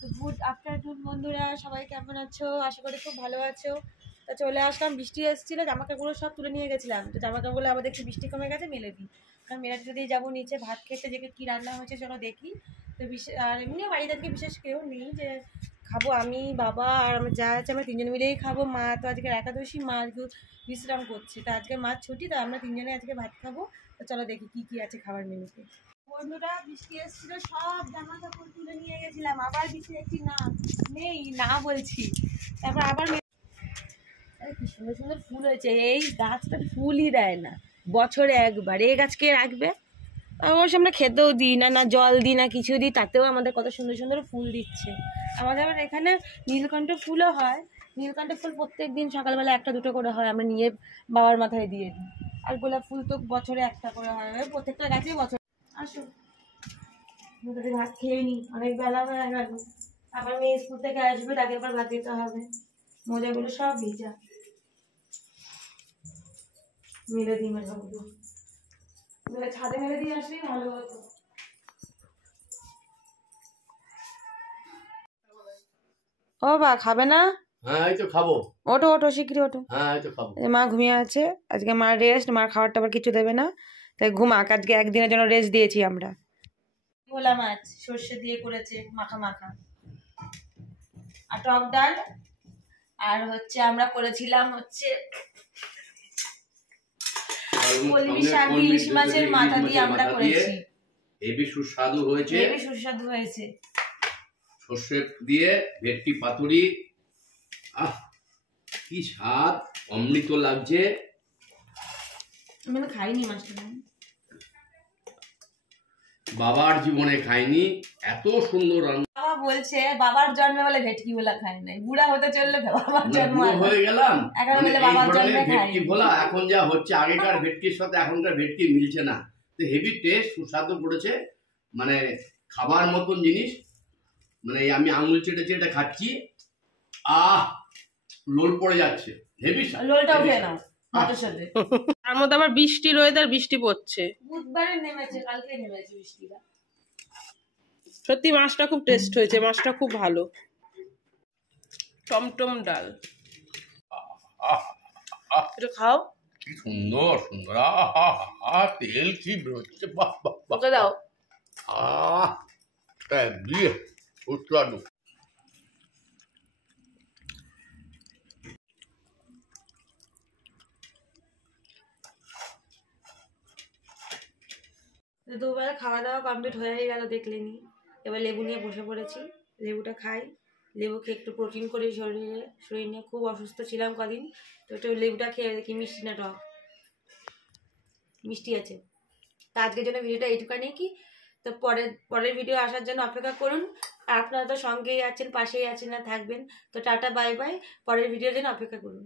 তো good afternoon বন্ধুরা, সবাই কেমন আছো? আশা করি খুব ভালো আছো। তা চলে আসলাম, বৃষ্টি এসেছিলো, জামা কাপড়গুলো সব তুলে নিয়ে গেছিলাম। তো জামা কাপড়গুলো আবার একটু বৃষ্টি কমে গেছে, মেলে দিই। কারণ মেলাটা দিয়ে যাবো নিচে ভাত খেতে, যে কী রান্না হয়েছে চলো দেখি। তো আর এমনি বাড়িতে আজকে বিশেষ কেউ নেই, যে খাবো আমি, বাবা আর আমার যা আছে, আমরা তিনজন মিলেই খাবো। মা তো আজকে একাদশী, মা আজকে বিশ্রাম করছে, তা আজকে মাছ ছুটি, তো আমরা তিনজনে আজকে ভাত খাবো। তো চলো দেখি কী কী আছে খাবার মেনুতে। বন্ধুরা, বৃষ্টি এসেছিল, সব জামা কাপড় তুলে নিয়ে গেছিলাম, আবার বৃষ্টি একটি নেই না বলছি। তারপর আবার কি সুন্দর সুন্দর ফুল হয়েছে। এই গাছটা ফুলই দেয় না, বছরে একবার। এই গাছ কে রাখবে? অবশ্য আমরা খেতেও দিই না, না জল দিই, না কিছু দিই, তাতেও আমাদের কত সুন্দর সুন্দর ফুল দিচ্ছে। আমাদের এখানে নীলকণ্ঠ ফুলও হয়। নীলকণ্ঠ ফুল প্রত্যেক দিন সকালবেলা একটা দুটো করে হয়, আমরা নিয়ে বাবার মাথায় দিয়ে দিই। আর গোলাপ ফুল তো বছরে একটা করে হয়, প্রত্যেকটা গাছেই বছর। আসো ভাত খেয়ে নি, অনেক বেলা হয়ে গেল। আবার মেয়ে স্কুল থেকে আসবে, তাকে আবার ভাত দিতে হবে। মোজাগুলো সব ভিজা, মেলে দিই মোজাগুলো, ছাদে মেলে দিয়ে আসলেই ভালো হতো। ও বা খাবে না? হ্যাঁ এই তো খাবো। ওঠো ওঠো শিগগিরি ওঠো। হ্যাঁ এই তো খাবো। মা ঘুমিয়ে আছে, আজকে মার রেস্ট, মার খাবার টাবার কিছু দেবে না, তাই ঘুমাক। আজকে একদিনের জন্য রেস্ট দিয়েছি আমরা। ভোলা মাছ সর্ষে দিয়ে করেছে, মাখা মাখা, আর টক ডাল। আর হচ্ছে আমরা করেছিলাম হচ্ছে কলমি শাক, ইলিশ মাছের মাথা দিয়ে আমরা করেছি। হেবি সুস্বাদু হয়েছে, হেবি সুস্বাদু হয়েছে। সর্ষে দিয়ে ভেটকি পাতুরি, আহ কি স্বাদ, অমৃত লাগছে। আমি তো খাইনি মাছটা, বাবার জীবনে খাইনি এত সুন্দর রান্না। বাবা বলছে বাবার জন্মে বলে ভেটকি ভোলা খাই নাই, বুড়া হতে চললে বাবার জন্ম হয়ে গেলাম, এখন বলে বাবার জন্মে খাই। ভেটকি ভোলা এখন যা হচ্ছে, আগেকার ভেটকির সাথে এখনকার ভেটকি মিলছে না। তো হেভি টেস্ট, সুস্বাদু করেছে, মানে খাবার মতন জিনিস। মানে আমি আঙুল চেটে চেটে খাচ্ছি, আহ লোল পড়ে যাচ্ছে, হেভি। লোলটাও খেয়ে নাও মাছের সাথে। তার মধ্যে আবার বৃষ্টির ওয়েদার, বৃষ্টি পড়ছে, বুধবারে নেমেছে, কালকে নেমেছে বৃষ্টিটা। সত্যি মাছটা খুব টেস্ট হয়েছে, মাছটা খুব ভালো। টমটম ডাল, এটা খাও, কি সুন্দর সুন্দর, তেল কি বেরোচ্ছে, বাহ বাহ বাহ। ওকে দাও। দিয়ে সুস্বাদু। দুবেলা খাওয়া দাওয়া কমপ্লিট হয়ে গেল দেখলেনি। এবার লেবু নিয়ে বসে পড়েছি, লেবুটা খাই। লেবু খেয়ে একটু প্রোটিন করি শরীরে, শরীর নিয়ে খুব অসুস্থ ছিলাম কদিন, তো একটু লেবুটা খেয়ে দেখি মিষ্টি না টক। মিষ্টি আছে। তা আজকের জন্য ভিডিওটা এইটুখানি কি, তো পরের ভিডিও আসার জন্য অপেক্ষা করুন। আর আপনারা তো সঙ্গেই আছেন, পাশেই আছেন, না থাকবেন। তো টাটা বাই বাই, পরের ভিডিওর জন্য অপেক্ষা করুন।